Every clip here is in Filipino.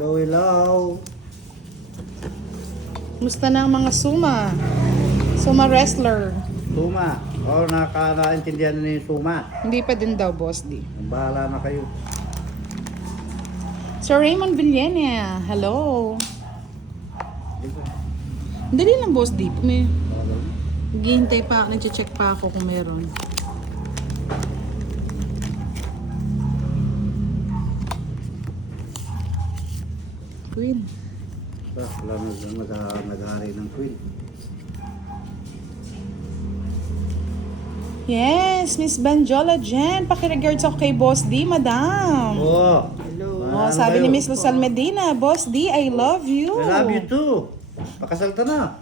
Hello, hello. Musta na ang mga Suma? Suma wrestler. Suma. Nakakaintindihan na yung Suma. Hindi pa din daw, Boss D. Bahala na kayo. Sir Raymond Villena, hello. Dali lang, Boss D. Naghihintay pa, nag-check pa ako kung meron. Queen. Wala na nag-hari ng Queen. Yes, Miss Banjola Jen. Pakiregards ako kay Boss D, madam. Oo. Hello. Oh, sabi ni Miss Luzal Medina, Boss D, I love you. I love you too. Pakasalta na.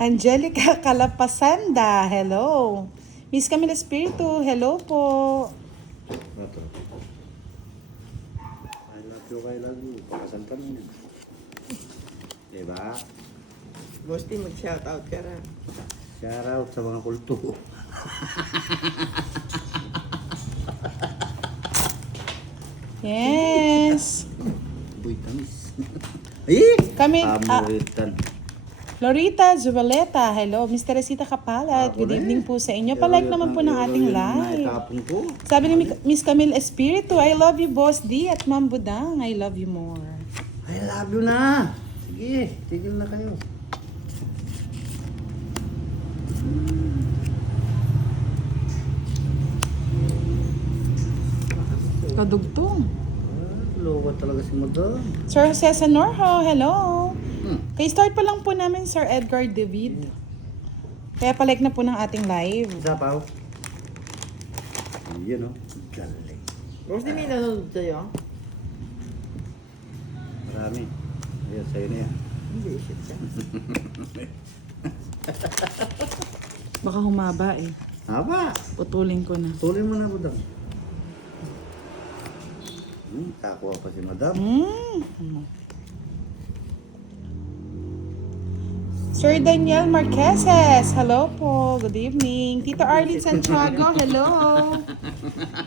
Angelica Calapasanda, hello. Miss Camila Espiritu, hello po. Ito. I love you. Pakasalta na yun. Diba? Boss D, mag-shoutout ka na. Shout out sa mga kulto. Yes. Uy, tamis. Eh! Kami, Amoritan. Lorita Zuvaleta, hello. Miss Teresita Kapalat, good evening po sa inyo. Palike naman po ng ating live. Ko. Sabi ni Miss Camille Espiritu, I love you, Boss D. At Ma'am Budang, I love you more. I love you na. Sige, tigil na kayo. Kadugtong. Loko talaga si Madam. Sir Cesar Norho, hello. Hmm. Kay start pa lang po namin, Sir Edgar David. Kaya palike na po ng ating live. Isa pa oh. Yun oh. Galing. Boss D, may nanonood sa'yo? Marami. Ayun, sa'yo na yan. Hindi, shit ka. Baka humaba eh. Haba. Putulin ko na. Tuloy mo na, Madam. Takuha pa si Madam. Sir Daniel Marqueses, hello po. Good evening. Tito Arlene Santiago, hello.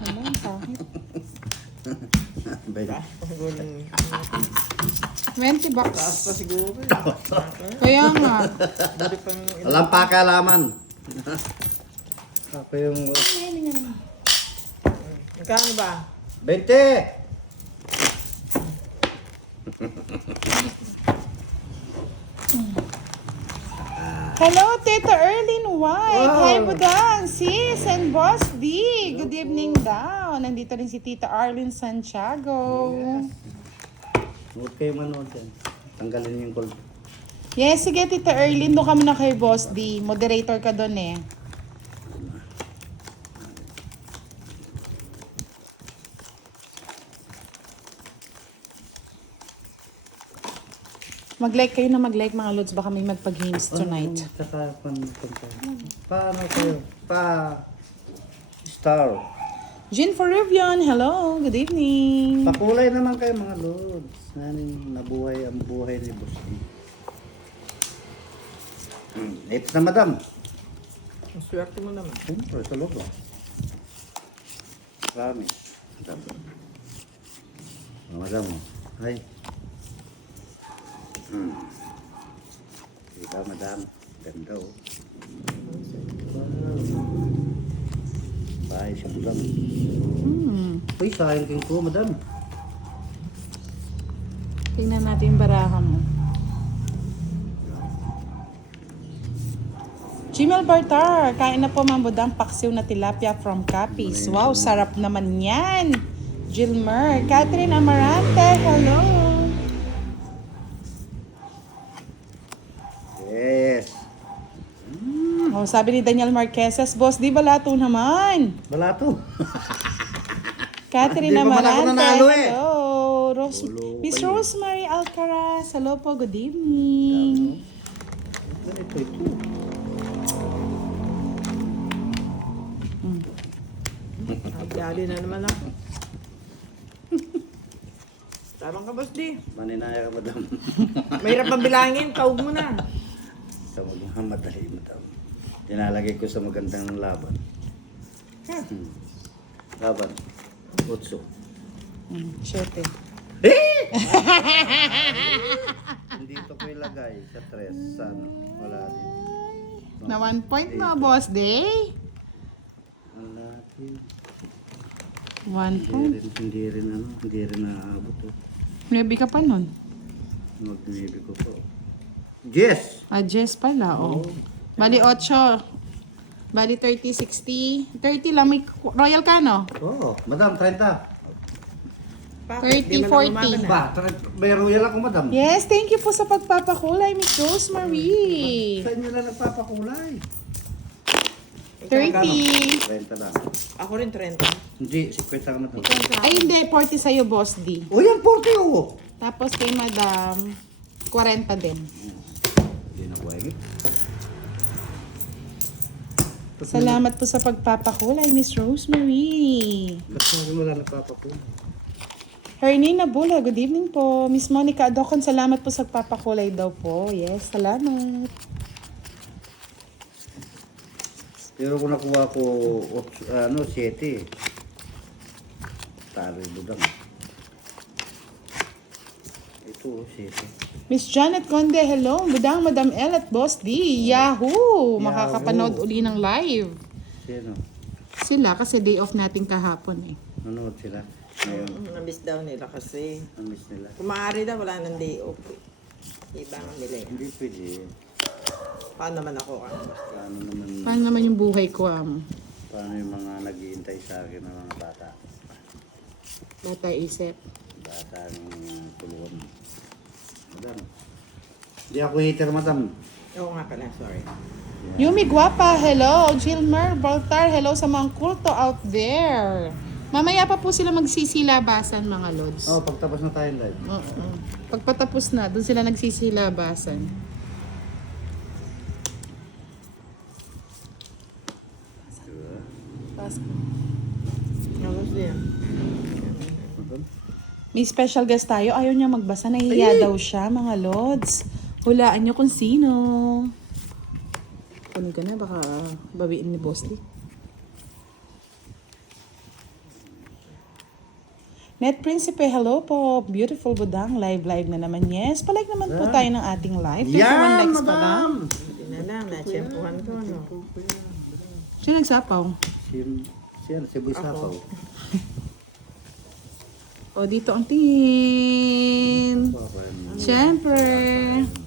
Hello, bakit? Siguro, 20 bucks. taas pa siguro. Kaya nga. Dari pang Walang pakalaman. Ako yung... Magkano ba? 20! Hello, Tito Erlyn White. Wow. Hi, Budang, sis, and Boss D. Good evening daw. Nandito rin si Tita Arlene Santiago. Huwag kayo manood yan. Tanggalin yung call. Yes, sige, Tita Erlyn. Doon kami na kay Boss D. Moderator ka doon eh. Mag-like kayo na mag-like mga lods. Baka may magpag-games tonight. Paano kayo? Star. Jean Foruvion, hello. Good evening. Pakulay naman kayo mga lods. Nabuhay ang buhay ni Boss D. Ito na, Madam. Ang swerte mo naman. Siyempre, sa loob ah. Promise. Madam mo. Hi. Ikaw, Madam. Ganda oh. Bahay siya, Madam. Uy, sayang king ko, Madam. Tingnan natin yung baraha mo. Jimel Bartar, kain na po mambudang paksiw na tilapia from Capiz. Wow, sarap naman yan. Gilmer, Catherine Amarante, hello. Yes. Oh, sabi ni Daniel Marqueses, Boss, di balato naman. Balato. Catherine Hindi pa man ako Amarante, nanalo eh. hello. Miss Rosemary Alcaraz, hello po, good evening. Ito. Agyali na naman ako. Tarang ka, Boss D. Maninaya ka, Madam. Mahirap pang bilangin, taog mo na. Sa madali, Madam. Tinalagay ko sa magandang laban. Laban. Utso. 7. Dito ko ilagay sa 3. Sana. Wala din. Na 1 point mo, boss day. Wala din. 1 point. Hindi rin naabot. Oh. Maybe ka pa nun. Mag-maybe ko po. Yes! Jess pala, oh. Bali 8. Bali 30, 60. 30 lang, may royal ka, no? Oo, madam, 30. 30, 40. Ba, may royal ako, madam. Yes, thank you po sa pagpapakulay, Miss Rosemary. Sa inyo lang nagpapakulay. 30. 30 lang. Ako rin 30. Hindi, 50 ka, madam. Ay, hindi. 40 sa'yo, Boss D. O yan, 40 oh. Tapos kay Madam, 40 din. Hindi na ko ay. Salamat po sa pagpapakulay, Miss Rosemary. Ba't sa akin wala nagpapakulay? Hernina Bula, good evening po. Miss Monica Adocon, salamat po sa pagpapakulay daw po. Yes, salamat. Pero kung nakuha ko 7. Tari budang. Ito 7. Miss Janet Conde, hello. Budang Madam L at Boss D. Yahoo! Makakapanood uli ng live. Sino? Sila kasi day off natin kahapon eh. Nanood sila. Ngayon, Namiss daw nila kasi. na-miss nila. Kung maaari daw, wala nang day off. Iba ang nila eh. Hindi pwede. Paano naman ako? Paano naman yung buhay ko, Paano yung mga naghihintay sa akin ng mga bata? Bata isip. Bata ng tulungan. Madam. Hindi ako hater, madam. Oo nga pala, sorry. Yumi Guapa, hello. Gilmer Baltar, hello sa mga kulto out there. Mamaya pa po sila magsisilabasan, mga lods. Oh, pagtapos na tayo live. Oo. Pagpatapos na, doon sila nagsisilabasan. Tapos din. May special guest tayo. Ayaw niya magbasa. Nahihiya daw siya, mga lods. Hulaan niyo kung sino. Kunin ko na, baka bawiin ni Boss Lee. Net Principe, hello po. Beautiful Budang. Live na naman. Yes, palike naman po tayo ng ating live. 21 Yan, likes pa lang. madam! Hindi na lang, na-tsempuhan ko. No? Sino nagsapaw? Si Boy Sapaw. O, dito ang tingin. Siyempre.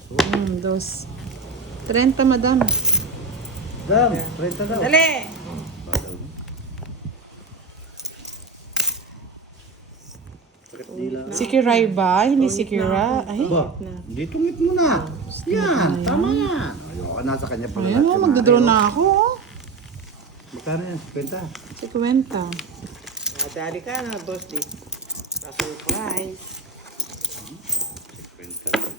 2. 30, madam. Madam, 30 daw. Dali! Si Kiray ba? Hindi si Kira. Ay, Ba, dito ngit mo na. Yan, tama yan. Ayoko, nasa kanya pala ayan mo, magdodraw na ako. Magkano yan? 50? Si Kwenta. Nadali ka na, boss di. Na-surprise. 50.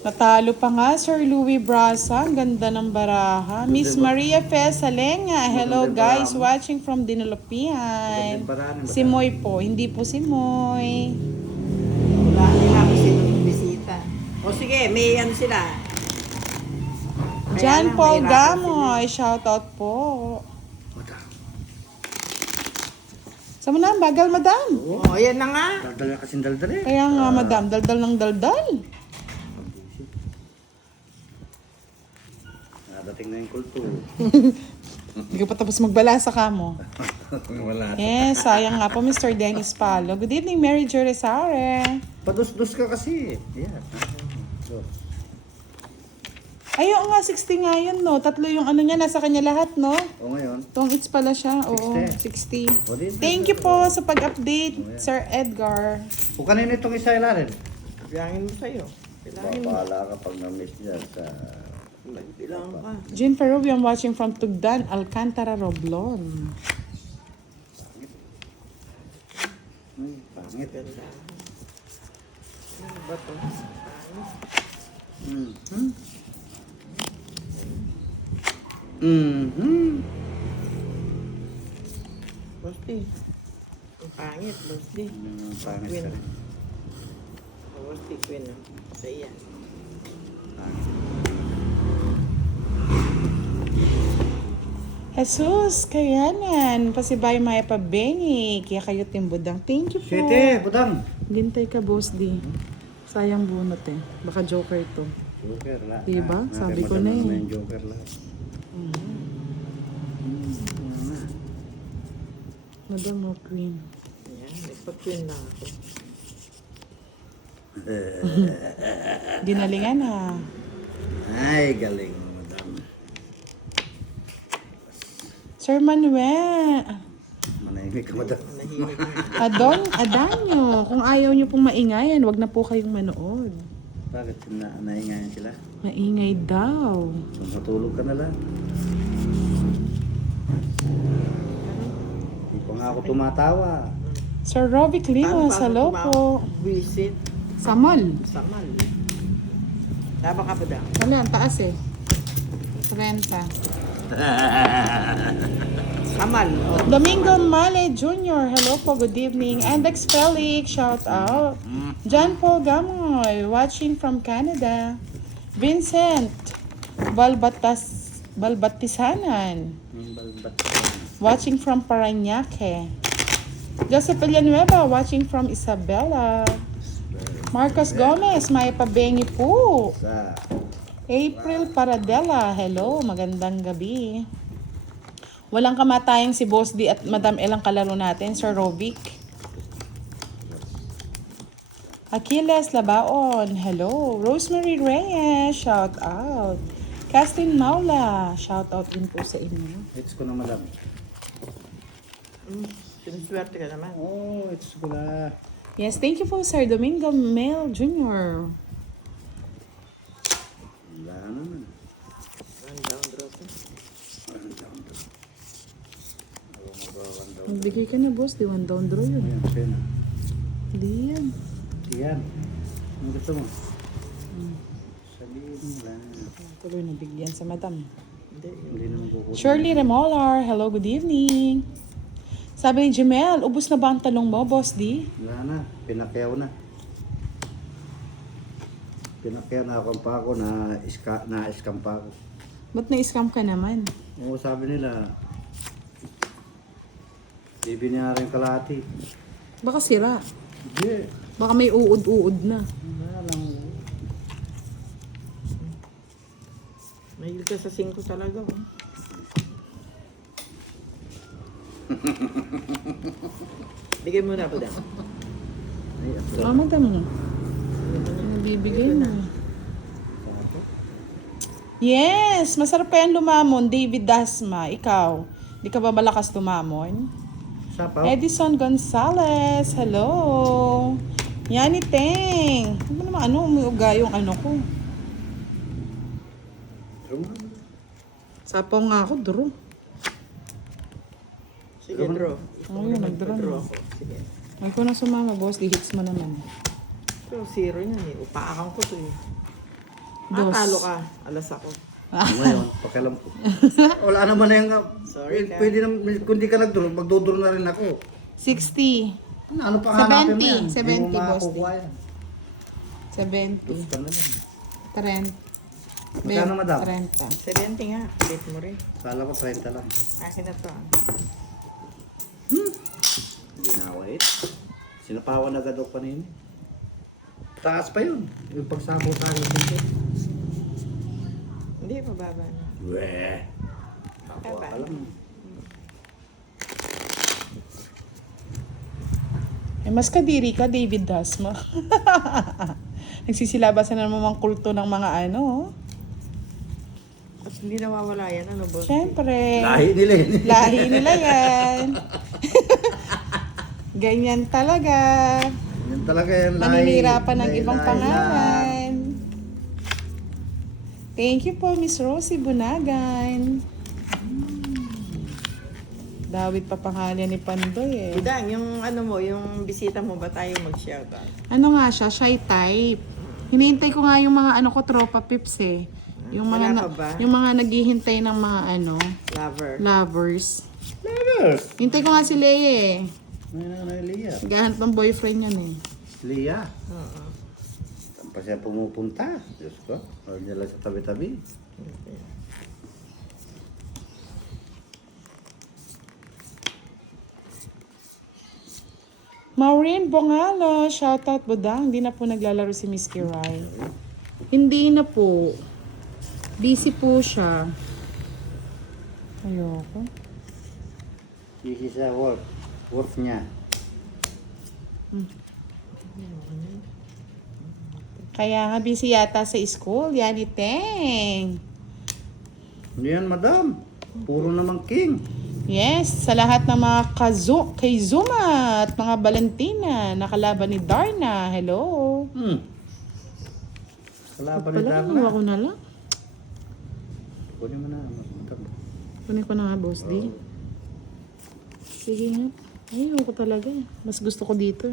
Natalo pa nga, Sir Louis Brasa. Ang ganda ng baraha. Miss Maria Fez Salenga. Hello guys, watching from Dinalopian. Si Moy po. Hindi po si Moy. Wala nila kasi nung bisita. O sige, may ano sila. John Paul mahirapan Gamoy. Shoutout po. Sama na, bagal madam. O, yan na nga. Daldal kasing daldal eh. Kaya nga madam, daldal ng daldal. Nadating na yung kulto. Hindi ko pa tapos magbalasa ka mo. Wala. Yes, sayang nga po, Mr. Dennis Palo. Good evening, Mary Jo Resare. Padus-dus ka kasi. Yan. Ayun nga, 60 nga yun, no? 3 yung ano niya, nasa kanya lahat, no? O ngayon. Tong it's pala siya. Oo, 60. 60. O din. Thank you po sa pag-update, Sir Edgar. Kung kanino itong isa ilalim? Bilangin mo sa'yo. Bilangin mo. Bahala ka pag na-miss niya sa... Bilang ka. Jean Peruvian watching from Tugdan, Alcantara, Roblon. Pangit. Ganda. Ano ba to? Boss di. Ang pangit, boss di. Pangit Queen. ka rin. Boss di, queen. Sa iyan. Jesus, kayanan. Pasibay maya pa Benny. Kaya kayo timbudang. Thank you po. Siyete, budang. Gintay ka, boss D. Sayang bunot eh. Baka joker to. Joker lahat. Diba? Na, Sabi ko nakalimutan na mo eh. yung Joker lahat. Madam mo, queen. Ayan, nagpa-queen lang ako. Ginalingan na. Ay, galing mo, madam. Sir Manuel. Manahimik ka, madam. Nahimik na. Adanyo. Kung ayaw nyo pong maingayan, wag na po kayong manood. Bakit naingayan sila? Maingay daw. So, matulog ka na lang. Hindi pa nga ako tumatawa. Sir Robbie Clima, hello po. Visit Sa mall. sa mall. Tama ka ba daw? Wala, ang taas eh. 30. Sa mall. Oh. Domingo Male Jr., hello po, good evening. Andex Felix, shout out. John Paul Gamoy, watching from Canada. Vincent Balbatisanan, Yung balbat. watching from Parañaque. Joseph Villanueva, watching from Isabela. Marcos Gomez, may pabengi po. Sa April Paradela, hello, magandang gabi. Walang kamatayang si Boss D at Madam Elang kalaro natin, Sir Robic. Achilles Labaon, hello. Rosemary Reyes, shout out. Kathleen Maula, shout out din po sa inyo. hits ko na, madam. Sinuswerte ka naman. Oh, hits ko na. Yes, thank you po, Sir Domingo Mel Jr. Wala naman. One down, Rosa. Magbigay ka na, Boss D. One down draw yun. Ayan, pena. Hindi yan. Yan. Ano gusto mo? Sabihin mo lang. Tuloy na bigyan sa Madam. Hindi. Hindi naman kukuha. Shirley Remolar, hello, good evening. Sabi ni Jemel, ubus na ba ang talong mo, Boss D? Wala na. Pinakyaw na. Pinakyaw na ako pa ako na-scam pa ako. Ba't na-scam ka naman? Oo, sabi nila, bibili na rin kalahati. Baka sira. Hindi. Baka may uod-uod na. Wala lang. Mahil ka sa 5 talaga. Oh. Bigay mo na po daw. Ay, at Madam mo. Bibigay mo. Yes! Masarap pa yan lumamon, David Dasma. Ikaw, di ka ba malakas lumamon? Sapaw. Edison Gonzalez, hello! Yani Teng! Ano naman, umiuga yung ano ko. Sapaw nga ako, draw. Sige, draw. Oo, yun, nag-draw na. ako. Sige. Ay ko na sumama, boss. Di hits mo naman. Pero 0 yan eh. Upaakan ko to eh. Dos. Talo ka. Alas ako. Ngayon, pakialam ko. Wala naman na yung... Sorry, ka. Pwede na, kung di ka nagduro, magduduro na rin ako. 60. Ano pa hanapin mo yan? 70, Hindi mo 70, boss. makakukuha yan. 70. Gusto na lang. 30. Magkano, madam? 30. 70 nga. Date mo rin. Kala ko 30 lang. Akin na to. Hindi na wait. Sinapawan agad ako kanina. Taas pa yun. Yung pagsabot sa akin dito. Hindi, mababa na. Weh. Kakuha ka lang. Eh, mas kadiri ka, David Dasma. Nagsisilabasan na naman ang kulto ng mga ano. Oh. At hindi nawawala yan. Ano, boss? Siyempre. Lahi nila yun. Lahi nila yan. Ganyan talaga. Yan talaga yung lahi. Maninirapan ng Lahi, ibang lahi pangalan. Thank you po, Miss Rosie Bunagan. Dawit pa pangalan ni Pandoy eh. Budang, yung ano mo, yung bisita mo ba tayo mag-shoutout? Ano nga siya, shy type. Hinihintay ko nga yung mga ano ko, tropa pips eh. Yung mga, Wala ka ba? yung mga naghihintay ng mga ano, Lover. lovers. Lovers. Hintay ko nga si Leia eh. Ano, Lia? Naghahanap ng boyfriend yun eh. Lia. Oo. Saan pa siya pumupunta? Diyos ko. O niya lang sa tabi-tabi. Maureen Bongalo, shoutout Budang. Hindi na po naglalaro si Miss Kiray. Hindi na po. Busy po siya. Ayoko. This is a work. Work niya. Kaya nga busy yata sa school. Yani Teng. Hindi yan, madam. Puro naman king. Yes, sa lahat ng mga kay Zuma at mga Valentina, nakalaban ni Darna. Hello. Kalaban ni Pala, Darna. nakuha ko na lang. Kunin mo na, madam. Kunin ko na nga, Boss D. Sige nga. Ayun ko talaga. Mas gusto ko dito.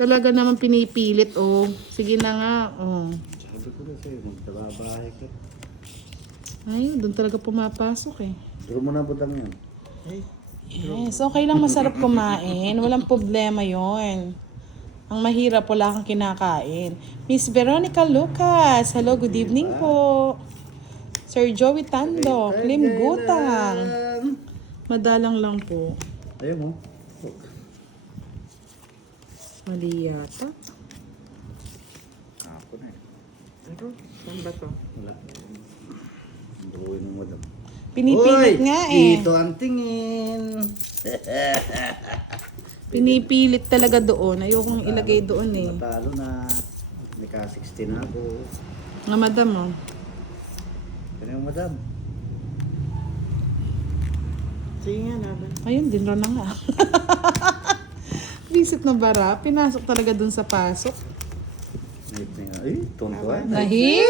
Talaga naman pinipilit, oh. Sige na nga, oh. Sabi ko na sa'yo, magtababahay ka. Ayun, doon talaga pumapasok eh. Draw mo na budang yan. Yes, okay lang masarap kumain. Walang problema yon. Ang mahirap, wala kang kinakain. Miss Veronica Lucas, hello, good evening po. Sir Joey Tando, Klim Gutang. Madalang lang po. Ayun mo. Mali yata. Ako na eh. Ano? Saan ba to? Wala. Drawin mo madam. Pinipilit nga eh. Dito ang tingin. Pinipilit talaga doon. Ayokong ilagay doon eh. Matalo na. Naka 16 na ako. Nga madam oh. Kaya yung madam. Sige nga, laban. Ayun, din na nga. Visit na bara. Pinasok talaga doon sa pasok. Ay, tuntua. Nahit!